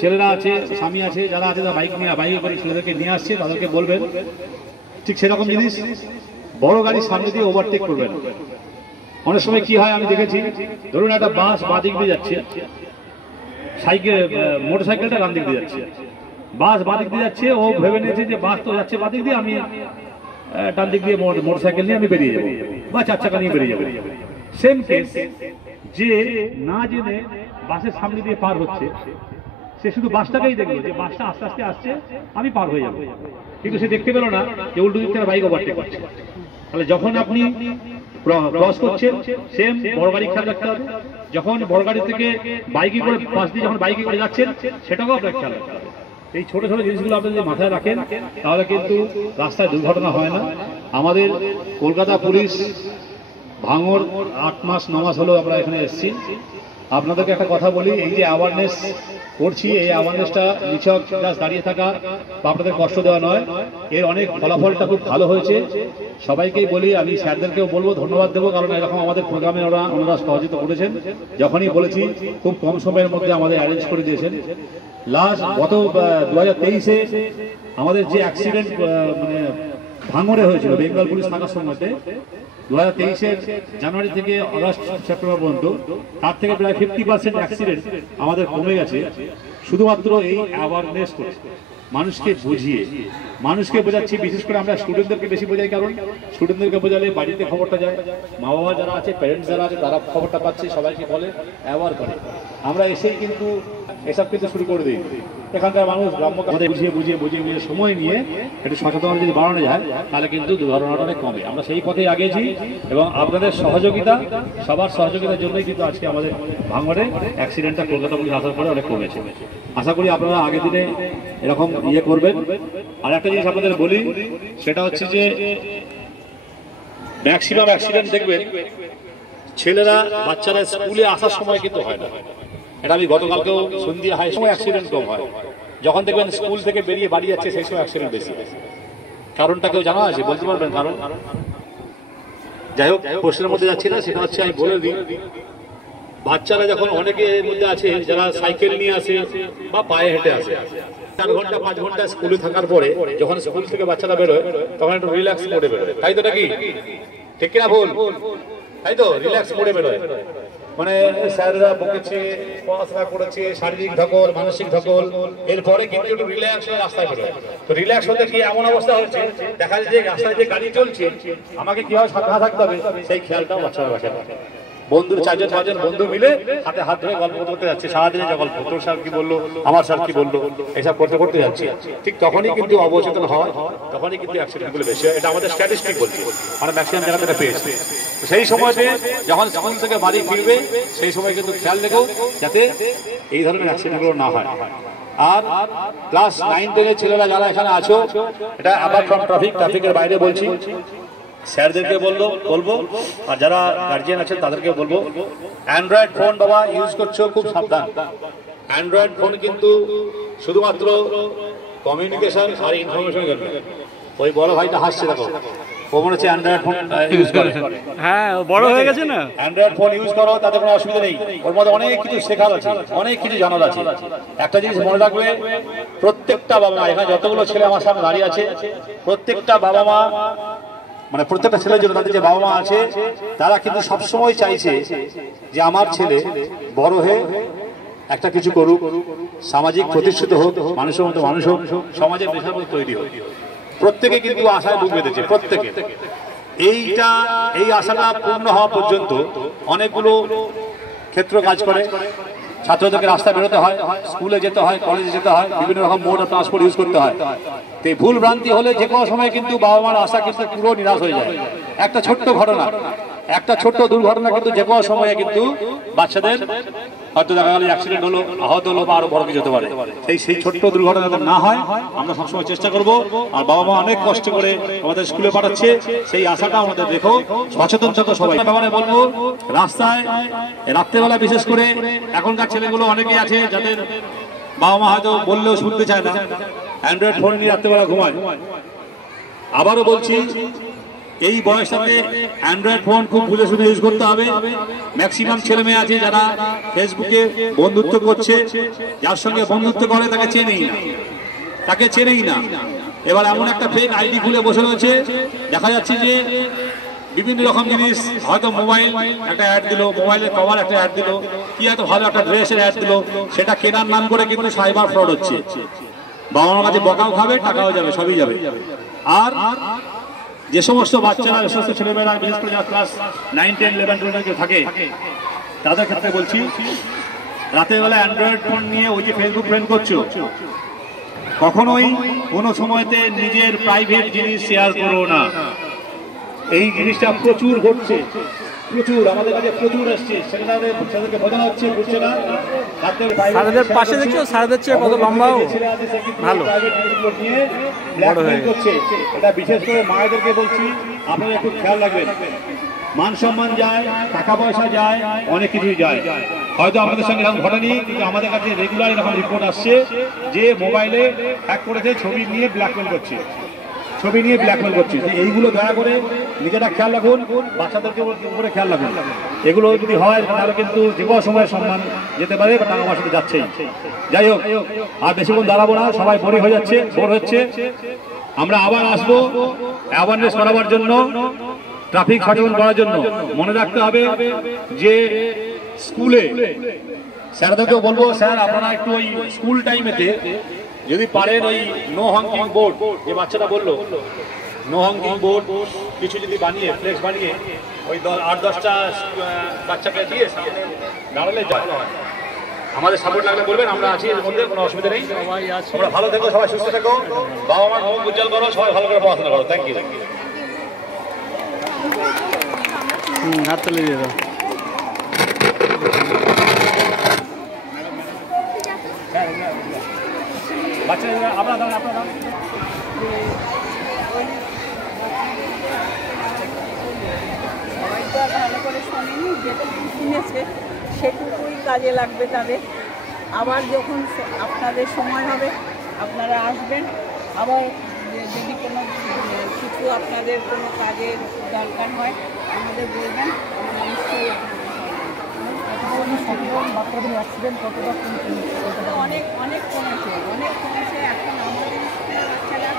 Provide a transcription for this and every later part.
ছেলেরা আছে, স্বামী আছে, যারা আছে তারা বাইকে করে ছেলেদেরকে নিয়ে আসছে, তাদেরকে বলবেন ঠিক সেরকম জিনিস বড় গাড়ির সামনে দিয়ে ওভারটেক করবেন। অনেক সময় কি হয় আমি দেখেছি, ধরুন একটা বাস বাঁ দিক দিয়ে যাচ্ছে, মোটর সাইকেলটা ডান দিক দিয়ে যাচ্ছে, বাস বাঁ দিক দিয়ে যাচ্ছে, ও ভেবে নিয়েছে যে বাস তো যাচ্ছে বাঁ দিক দিয়ে, আমি ডান দিক দিয়ে মোটর সাইকেল নিয়ে আমি বেরিয়ে যাবো বা চার চাকা নিয়ে বেরিয়ে যাবো। সেম কেস, যে না জেনে বাসের সামনে দিয়ে পার হচ্ছে, সে শুধু বাসটাকেই দেখলো যে বাসটা আস্তে আস্তে আসছে, আমি পার হয়ে যাবো, কিন্তু সে দেখতে পেল না যে উল্টো দিক থেকে বাইক ওভারটেক করছে। তাহলে যখন আপনি ক্রস করছেন, সেম বড় গাড়ি খেয়াল রাখতে হবে। যখন বড় গাড়ি থেকে বাইকে করে পাশ দিয়ে যখন বাইকে করে যাচ্ছেন, সেটাকেও আপনার খেয়াল রাখতে হবে। এই ছোট ছোট জিনিসগুলো আপনি যদি মাথায় রাখেন, তাহলে কিন্তু রাস্তায় দুর্ঘটনা হয় না। আমাদের কলকাতা পুলিশ ভাঙড় 8 মাস 9 মাস হলো আমরা এখানে এসেছি। আপনাদেরকে একটা কথা বলি, এই যে অ্যাওয়ারনেস করছি, এই অ্যাওয়ারনেসটা নিছক জাস্ট দাঁড়িয়ে থাকা বা আপনাদের কষ্ট দেওয়া নয়, এর অনেক ফলাফলটা খুব ভালো হয়েছে। সবাইকেই বলি, আমি স্যারদেরকেও বলবো, ধন্যবাদ দেবো, কারণ এরকম আমাদের প্রোগ্রামে ওনারা সহযোগিতা করেছেন। যখনই বলেছি খুব কম সময়ের মধ্যে আমাদের অ্যারেঞ্জ করে দিয়েছেন। লাস্ট গত 2023-এ আমাদের যে অ্যাক্সিডেন্ট মানে ভাঙড়ে হয়েছিল বেঙ্গল পুলিশ থাকার সময়তে, 2023-এর জানুয়ারি থেকে আগস্ট সেপ্টেম্বর পর্যন্ত, তার থেকে প্রায় 50% অ্যাক্সিডেন্ট আমাদের কমে গেছে, শুধুমাত্র এই অ্যাওয়ারনেস করে মানুষকে বুঝিয়ে। মানুষকে বোঝাচ্ছি, বিশেষ করে আমরা স্টুডেন্টদেরকে বেশি বোঝাই, কারণ স্টুডেন্টদেরকে বোঝালে বাড়িতে খবরটা যায়, মা বাবা যারা আছে, প্যারেন্টস যারা আছে, তারা খবরটা পাচ্ছে, সবাইকে বলে, অ্যাওয়ার করে। আমরা এসেই কিন্তু এসব কিন্তু শুরু করে দিই। এখানকার মানুষ গ্রাম্য বুঝিয়ে সময় নিয়ে একটু সচেতনতা যদি বাড়ানো যায়, তাহলে কিন্তু দুর্ঘটনাটা অনেক কমে। আমরা সেই পথেই আগিয়েছি এবং আপনাদের সহযোগিতা, সবার সহযোগিতার জন্যই কিন্তু আজকে আমাদের ভাঙড়ে অ্যাক্সিডেন্টটা কলকাতা পুলিশ আসার পরে অনেক কমেছে। আশা করি আপনারা আগের দিনে এরকম করবেন। আর একটা জিনিস আপনাদের বলি, সেটা হচ্ছে যে ম্যাক্সিমাম অ্যাক্সিডেন্ট দেখবেন ছেলেরা, বাচ্চারা স্কুলে আসার সময় কিন্তু হয় না। এটা আমি গতকালকেও সন্ধ্যা হাই সময় অ্যাক্সিডেন্ট কম হয়। যখন দেখবেন স্কুল থেকে বেরিয়ে বাড়ি যাচ্ছে, সেই সময় অ্যাক্সিডেন্ট বেশি। কারণটা কেউ জানা আছে, বলতে পারবেন কারণ? যাই হোক, প্রশ্নের মধ্যে যাচ্ছি না, সেটা হচ্ছে আমি বলে দিই, বাচ্চারা যখন অনেকের মধ্যে আছে যারা সাইকেল নিয়ে আসে বা পায়ে হেঁটে আসে, 4 ঘন্টা 5 ঘন্টা স্কুলে থাকার পরে যখন স্কুল থেকে বাচ্চারা বেরোয়, তখন একটু রিল্যাক্স মোডে বেরোয়, তাই তো? নাকি ঠিক কিনা ভুল? তাই তো, রিল্যাক্স মোডে বেরোয়। মানে স্যাররা বকেছে, পড়াশোনা করেছে, শারীরিক ধকল, মানসিক ধকল, এরপরে কিন্তু একটু রিল্যাক্স হয়ে রাস্তায় বেরোয়। তো রিল্যাক্স হতে কি এমন অবস্থা হচ্ছে, দেখা যায় যে রাস্তায় যে গাড়ি চলছে, আমাকে কিভাবে সাবধানে থাকতে হবে সেই খেয়ালটাও বাচ্চারা রাখে না। বন্ধুর 4-5 বন্ধু মিলে হাতে হাত ধরে গল্প করতে যাচ্ছে, সারাদিনে যে গল্প, তোর স্যার কি বললো, আমার স্যার কি বললো, এইসব করতে করতে যাচ্ছে। ঠিক তখনই কিন্তু অবচেতন হয়, তখনই কিন্তু অ্যাক্সিডেন্টগুলো বেশি হয়। এটা আমাদের স্ট্যাটিস্টিক বলছে, আমরা ম্যাক্সিমাম জায়গা থেকে পেয়েছি। সেই সময়তে যখন স্কুল থেকে বাড়ি ফিরবে, সেই সময় কিন্তু খেয়াল রেখো যাতে এই ধরনের অ্যাক্সিডেন্টগুলো না হয়। আর ক্লাস 9-10-এর ছেলেরা যারা এখানে আছো, এটা আবার ফ্রম ট্রাফিকের বাইরে বলছি, স্যারদেরকে বলবো, আর যারা গার্জিয়ান আছেন তাদেরকে বলবো, অ্যান্ড্রয়েড ফোন বাবা ইউজ করছো, খুব সাবধান। অ্যান্ড্রয়েড ফোন কিন্তু শুধুমাত্র কমিউনিকেশন আর ইনফরমেশন জন্য। ওই বড় ভাইটা হাসছে, দেখো, ও মনে হচ্ছে অ্যান্ড্রয়েড ফোন ইউজ করে। হ্যাঁ, বড় হয়ে গেছে না। অ্যান্ড্রয়েড ফোন ইউজ করো, তাতে কোনো অসুবিধা নেই, ওর মধ্যে অনেক কিছু শেখার আছে, অনেক কিছু জানার আছে। একটা জিনিস মনে রাখবে, প্রত্যেকটা বাবা মা, এখানে যতগুলো ছেলে আমার সামনে দাঁড়িয়ে আছে, প্রত্যেকটা বাবা মা, মানে প্রত্যেকটা ছেলের জন্য তাদের যে বাবা মা আছে, তারা কিন্তু সবসময় চাইছে যে আমার ছেলে বড় হয়ে একটা কিছু করুক, সামাজিক প্রতিষ্ঠিত হোক, মানুষের মতো মানুষ হোক, সমাজের মেধার মতো তৈরি হোক। প্রত্যেকে কিন্তু আশায় বুক বেঁধেছে, প্রত্যেকে। এই আশাটা পূর্ণ হওয়া পর্যন্ত অনেকগুলো ক্ষেত্র কাজ করে। ছাত্রদেরকে রাস্তায় বেরোতে হয়, স্কুলে যেতে হয়, কলেজে যেতে হয়, বিভিন্ন রকম মোড অফ ট্রান্সপোর্ট ইউজ করতে হয়। তো এই ভুল ভ্রান্তি হলে যে কোনো সময় কিন্তু বাবা মার আশা কিন্তু পুরো নিরাশ হয়ে যায়। একটা ছোট্ট ঘটনা, একটা ছোট্ট দুর্ঘটনা কিন্তু যে কোনো সময়ে কিন্তু বাচ্চাদের হয়তো দেখা গেল অ্যাক্সিডেন্ট হলো, আহত হলো, বা আরো বড় কিছু হতে পারে। সেই ছোট্ট দুর্ঘটনা যাতে না হয় আমরা সবসময় চেষ্টা করব। আর বাবা মা অনেক কষ্ট করে আমাদের স্কুলে পাঠাচ্ছে, সেই আশাটা আমাদের দেখো, সচেতন থাকো সবাই। ব্যাপারে বলবো, রাস্তায় রাত্রেবেলা বিশেষ করে এখনকার ছেলেগুলো অনেকেই আছে যাদের বাবা মা হয়তো বললেও শুনতে চায় না, অ্যান্ড্রয়েড ফোন নিয়ে রাত্রেবেলা ঘুমায়। আবারও বলছি, এই বয়সটাতে অ্যান্ড্রয়েড ফোন খুব বুঝে শুনে ইউজ করতে হবে। ম্যাক্সিমাম ছেলে মেয়ে আছে যারা ফেসবুকে বন্ধুত্ব করছে, যার সঙ্গে বন্ধুত্ব করে তাকে চেনেই না। এবার এমন একটা ফেক আইডি খুলে বসে রয়েছে, দেখা যাচ্ছে যে বিভিন্ন রকম জিনিস, হয়তো মোবাইল একটা অ্যাড দিল, মোবাইলের কভার একটা অ্যাড দিল, কি এত ভালো একটা ড্রেসের অ্যাড দিল, সেটা কেনার নাম করে কিন্তু সাইবার ফ্রড হচ্ছে। বাবা মার কাছে বকাও খাবে, টাকাও যাবে, সবই যাবে। আর যে সমস্ত বাচ্চারা, যে সমস্ত ছেলেমেয়েরা বিশেষ করে যারা ক্লাস 9, 10, 11, 12 থাকে, তাদের ক্ষেত্রে বলছি, রাতের বেলা অ্যান্ড্রয়েড ফোন নিয়ে ওই যে ফেসবুক ফ্রেন্ড করছো, কখনোই কোনো সময়তে নিজের প্রাইভেট জিনিস শেয়ার করো না। এই জিনিসটা প্রচুর ঘটছে, প্রচুর আমাদের কাছে প্রচুর আসছে। ছেলেদেরকে বোঝানো হচ্ছে, বুঝছে না। স্যারদের পাশে দেখছো, স্যারদের চেয়ে কত লম্বাও ভালো বড় হয়ে করছে। এটা বিশেষ করে মায়েদেরকে বলছি, আপনারা একটু খেয়াল রাখবেন। মান সম্মান যায়, টাকা পয়সা যায়, অনেক কিছুই যায়। হয়তো আমাদের সঙ্গে এরকম ঘটেনি, কিন্তু আমাদের কাছে রেগুলার এরকম রিপোর্ট আসছে যে মোবাইলে হ্যাক করেছে, ছবি নিয়ে ব্ল্যাকমেল করছে। এইগুলো দয়া করে নিজেরা খেয়াল রাখুন, বাচ্চাদেরকে উপরে খেয়াল রাখুন। এগুলো যদি হয় তাহলে কিন্তু যে কোনো সময় সম্মান যেতে পারে, বা টাকা পয়সাতে যাচ্ছেই। যাই হোক, আর বেশিক্ষণ দাঁড়াবো না, সবাই বোর হচ্ছে। আমরা আবার আসবো অ্যাওয়ারনেস করাবার জন্য, ট্রাফিক সচেতন করার জন্য। মনে রাখতে হবে যে স্কুলে স্যারদেরকেও বলবো, স্যার আপনারা একটু ওই স্কুল টাইমেতে যদি পারেন ওই নো হংকিং বোর্ড, যে বাচ্চাটা বললো নো হংকিং বোর্ড কিছু যদি বানিয়ে, ফ্লেক্স বানিয়ে ওই 8-10টা বাচ্চাকে দিয়ে সামনে দাঁড়ালে যায়। আমাদের সাপোর্ট লাগলে বলবেন, আমরা আছি, এর মধ্যে কোনো অসুবিধা নেই। তোমরা ভালো থেকো, সবাই সুস্থ থেকো, বাবা মার মুখ উজ্জ্বল করো, সবাই ভালো করে পড়াশোনা করো। Thank you. হাত তুলে দিয়ে দাও। বাচ্চারা আপনারা ভালো করে শোনেনি, যেটুকু শুনেছে সেটুকুই কাজে লাগবে তাদের। আবার যখন আপনাদের সময় হবে আপনারা আসবেন, আবার যদি কোনো কিছু আপনাদের কোনো কাজের দরকার হয় আমাদের বলবেন, আমরা নিশ্চয়ই বাচ্চাদের অ্যাক্সিডেন্ট কতটা অনেক কমেছে। এখন আমাদের স্কুলের বাচ্চারা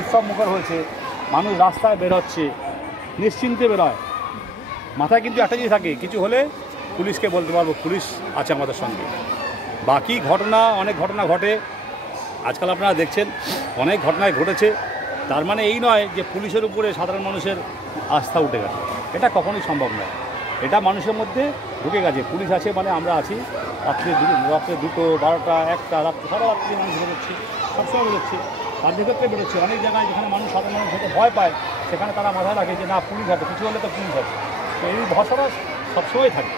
উৎসব মুখর হয়েছে, মানুষ রাস্তায় বেরোচ্ছে, নিশ্চিন্তে বেরোয়। মাথায় কিন্তু একটা জিনিস থাকে, কিছু হলে পুলিশকে বলতে পারবো, পুলিশ আছে আমাদের সঙ্গে। বাকি ঘটনা, অনেক ঘটনা ঘটে আজকাল, আপনারা দেখছেন অনেক ঘটনায় ঘটেছে। তার মানে এই নয় যে পুলিশের উপরে সাধারণ মানুষের আস্থা উঠে গেছে, এটা কখনোই সম্ভব নয়। এটা মানুষের মধ্যে ঢুকে গেছে, পুলিশ আছে মানে আমরা আছি। রাত্রে 2টো, 12টা, 1টা, রাত্রে সারা রাত্রি মানুষ বেরোচ্ছে, সবসময় বেরোচ্ছে। কার্যক্ষেত্রে বেরোচ্ছে, অনেক জায়গায় যেখানে মানুষ সাধারণ মানুষ হতে ভয় পায়, সেখানে তারা মাথায় রাখে যে না, পুলিশ হবে, কিছু হলে তো পুলিশ হবে। তো এই ভরসাটা সবসময় থাকে,